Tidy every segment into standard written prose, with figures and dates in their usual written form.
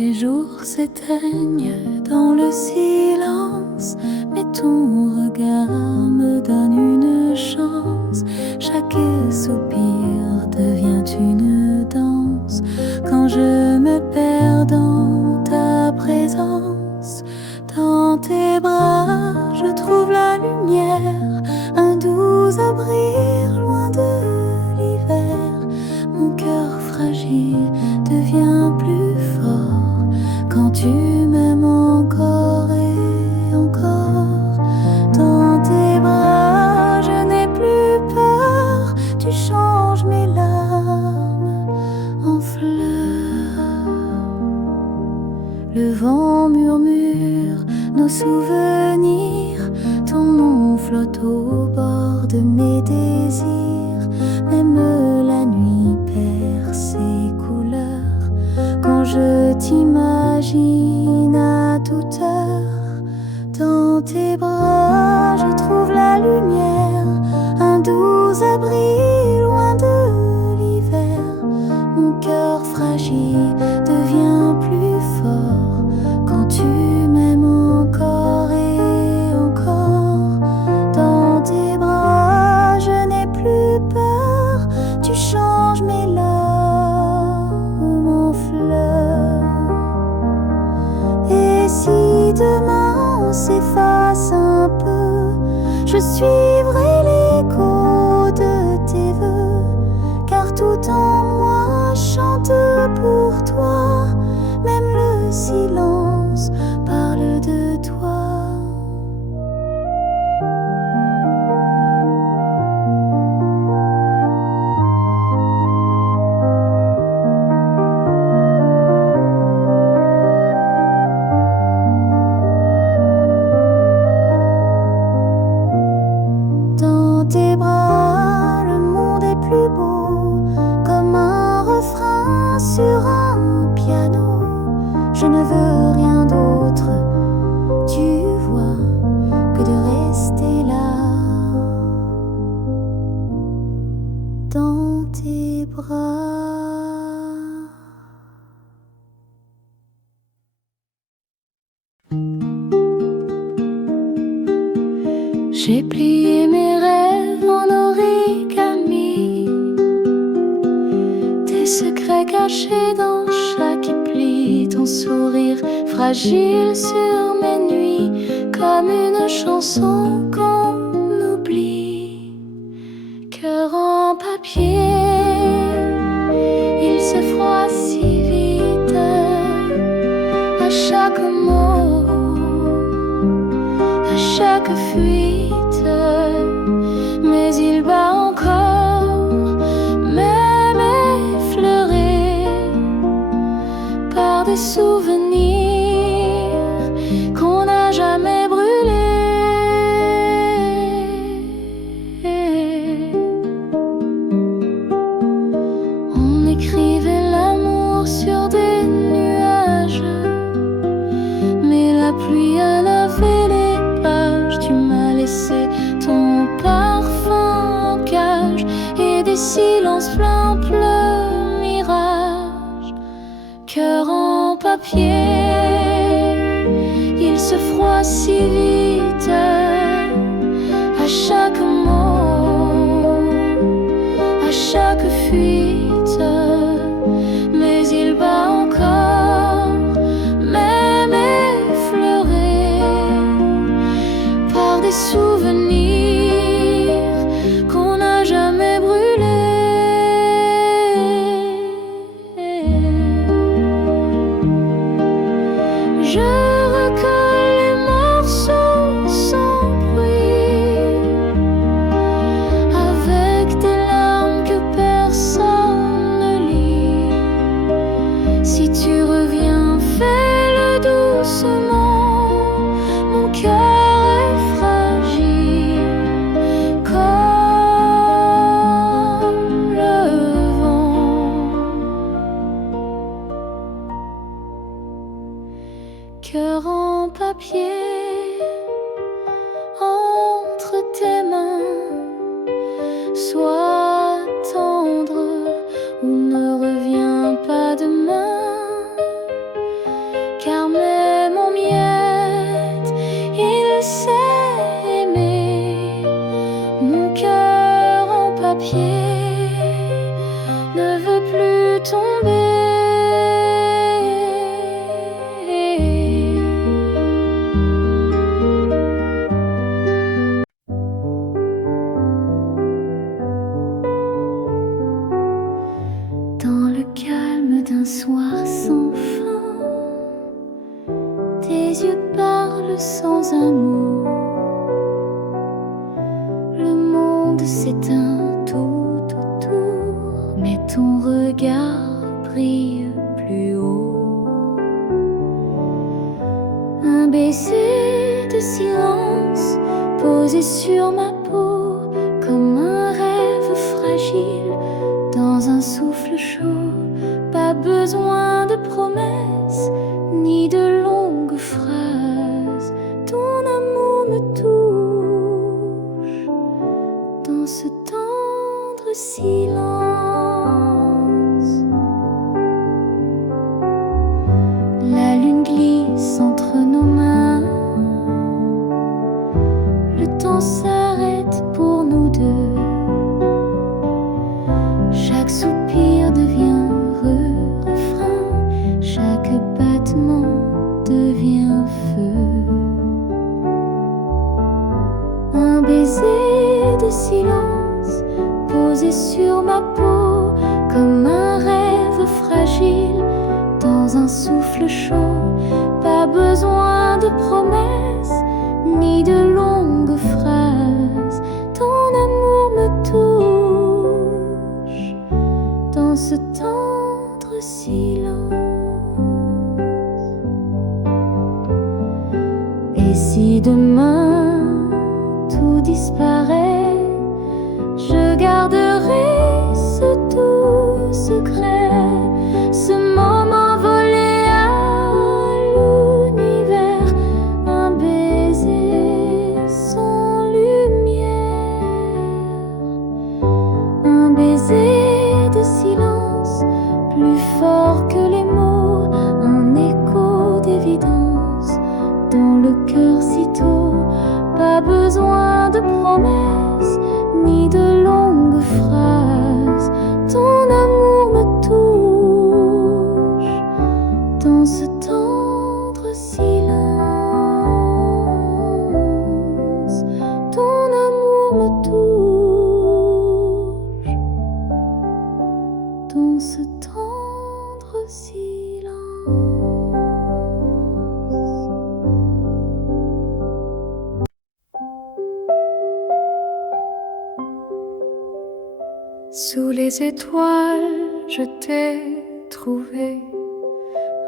Les jours s'éteignent dans le silence, mais ton regard me donne une chance. Chaque soupir devient une danse quand je me perds dans ta présence. Dans tes bras, je trouve la lumière, un doux abri loin de l'hiver. Mon cœur fragile devient plus fort quand tu m'aimes encore et encore. Dans tes bras, je n'ai plus peur, tu changes mes larmes en fleurs. Le vent murmure nos souvenirs, ton nom flotte au bord de mes désirs. Même la nuit perd ses couleurs quand je t'imagine à toute heure. Dans tes bras, je trouve la lumière, un doux abri loin de l'hiver. Mon cœur fragile devient plus fort quand tu m'aimes encore et encore. Dans tes bras, je n'ai plus peur, tu changes mes larmes en fleurs. Et si demain on s'efface un peu, je suivrai l'écho de tes voeux, car tout en moi chante pour toi. Même le silence parle de toi. Dans tes bras, le monde est plus beau, comme un refrain sur un piano. Je ne veux rien d'autre, tu vois, que de rester là. Dans tes bras. J'ai plié mes rêves en origami, tes secrets cachés dans chaque pli, ton sourire fragile sur mes nuits, comme une chanson qu'on oublie. Cœur en papier, il se froisse si vite à chaque mot, à chaque fuite. Mais il bat encore, même effleuré par des souvenirs qu'on n'a jamais brûlés. On écrivait l'amour sur des nuages, mais la pluie a lavé les pages. Tu m'as laissé ton parfum en cage et des silences pleins le mirage. Cœur en papier, il se froisse si vite à chaque mot, à chaque fuite. Mais il bat encore, même effleuré par des souvenirs qu'on n'a jamais brûlés. Je recolle les morceaux sans papier ne veut plus tomber. Dans le calme d'un soir sans fin, tes yeux parlent sans un mot. Le monde s'éteint tout autour, mais ton regard brille plus haut. Un baiser de silence posé sur ma peau, comme un rêve fragile dans un souffle chaud. Pas besoin de promesses ni de longues phrases. Ton amour me touche dans ce tendre silence. La lune glisse entre nos mains. Le temps s'arrête pour nous deux. Chaque soupir devient refrain, chaque battement devient feu. Un baiser de silence posé sur ma peau, comme un rêve fragile dans un souffle chaud. Pas besoin de promesses ni de longues phrases. Ton amour me touche dans ce tendre silence. Et si demain tout disparaît, je garderai ce doux secret, ce moment volé à l'univers, un baiser sans lumière, un baiser de silence plus fort que les mots, un écho d'évidence dans le cœur si tôt. Pas besoin de promesses ni de longues phrases. Ton amour me touche dans ce tendre silence. Ton amour me touche dans ce tendre silence. Sous les étoiles, je t'ai trouvé,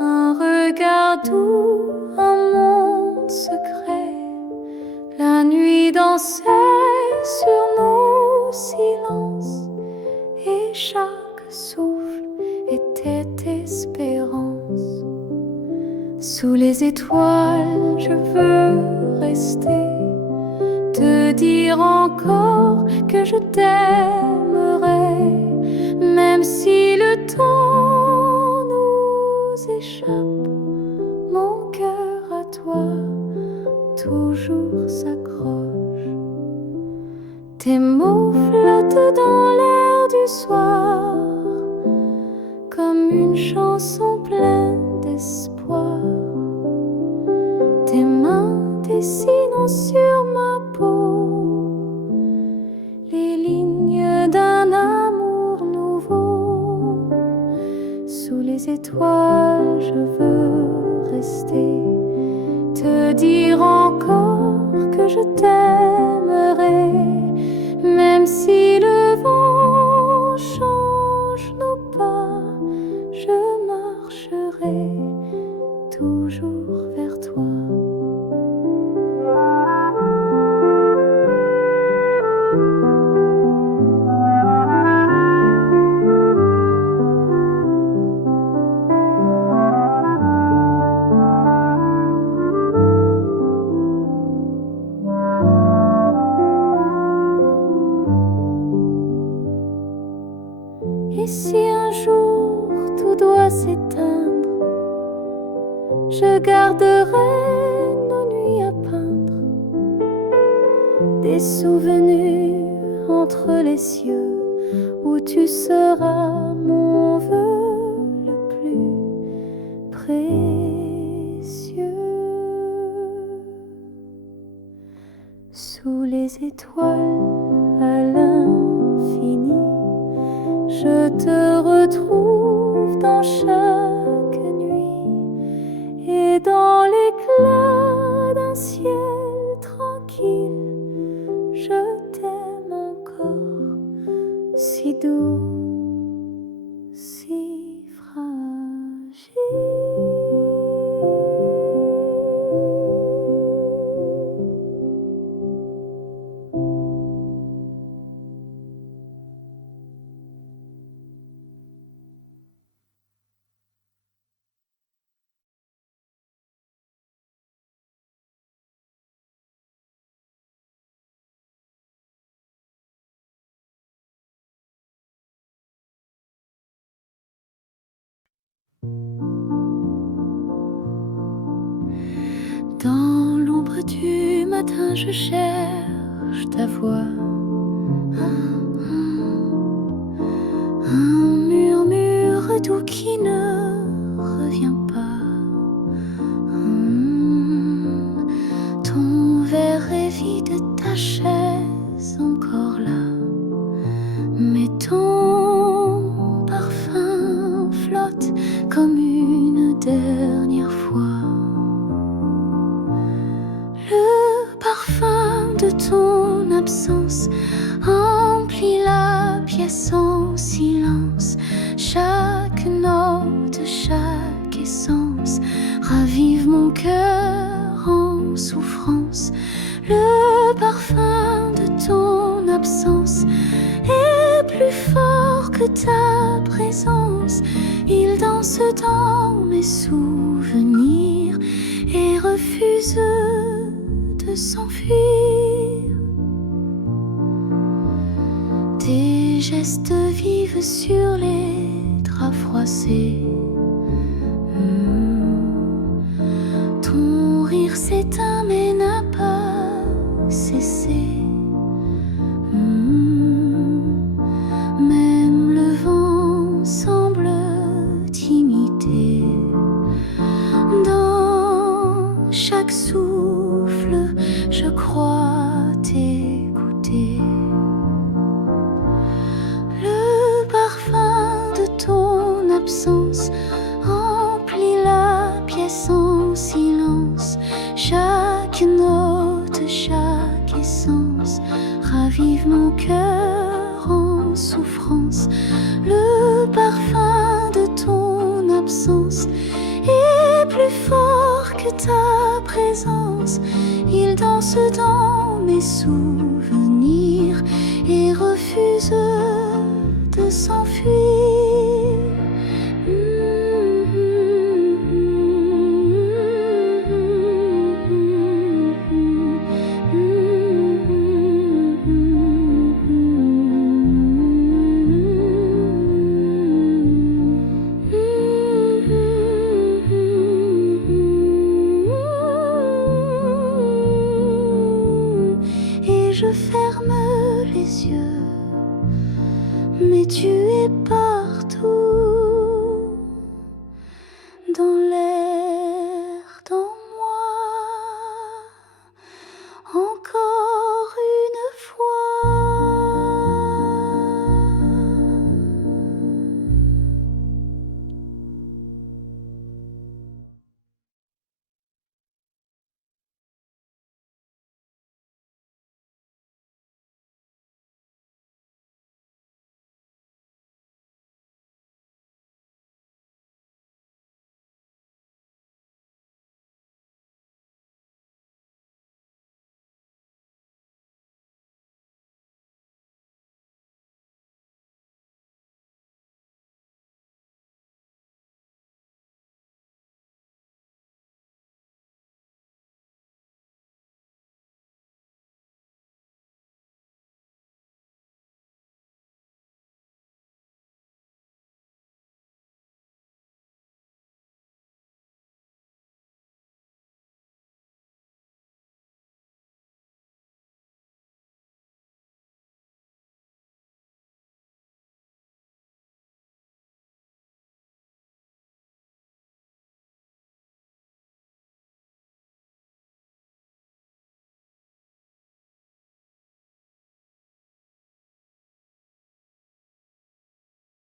un regard doux, un monde secret. La nuit dansait sur nos silences, et chaque souffle était espérance. Sous les étoiles, je veux rester, te dire encore que je t'aimerai, même si le temps nous échappe. Mon cœur à toi toujours s'accroche. Tes mots flottent dans l'air du soir, comme une chanson pleine d'espoir. Tes mains dessinent sur ma peau les lignes d'un amour nouveau. Sous les étoiles, je veux rester, te dire encore que je t'aimerai, même si le vent change nos pas, je marcherai toujours vers toi. Et si un jour tout doit s'éteindre, je garderai nos nuits à peindre, des souvenirs entre les cieux, où tu seras mon vœu le plus précieux. Sous les étoiles à l'infini, je te retrouve dans chaque nuit, et dans l'éclat d'un ciel tranquille, je t'aime encore, si doux, si fragile. Dans l'ombre du matin, je cherche ta voix. Un murmure doux qui ne revient pas. Ton verre est vide, ta chaise encore là, mais ton parfum flotte comme une dernière fois. Le parfum de ton absence emplit la pièce en silence. Chaque note, chaque essence ravive mon cœur en souffrance. Le parfum de ton absence est plus fort que ta présence. Il danse dans mes souvenirs et refuse de s'enfuir. Tes gestes vivent sur les draps froissés. Ton rire s'éteint mais n'a pas cessé. Même le vent semble t'imiter. Dans chaque souffle, je crois t'écouter. Le parfum de ton absence emplit la pièce en silence. Chaque note, chaque essence ravive mon cœur en souffrance. Le parfum de ton absence est plus fort que ta présence. Il danse dans mes souvenirs et refuse de s'enfuir. Et je ferme les yeux, mais tu es partout.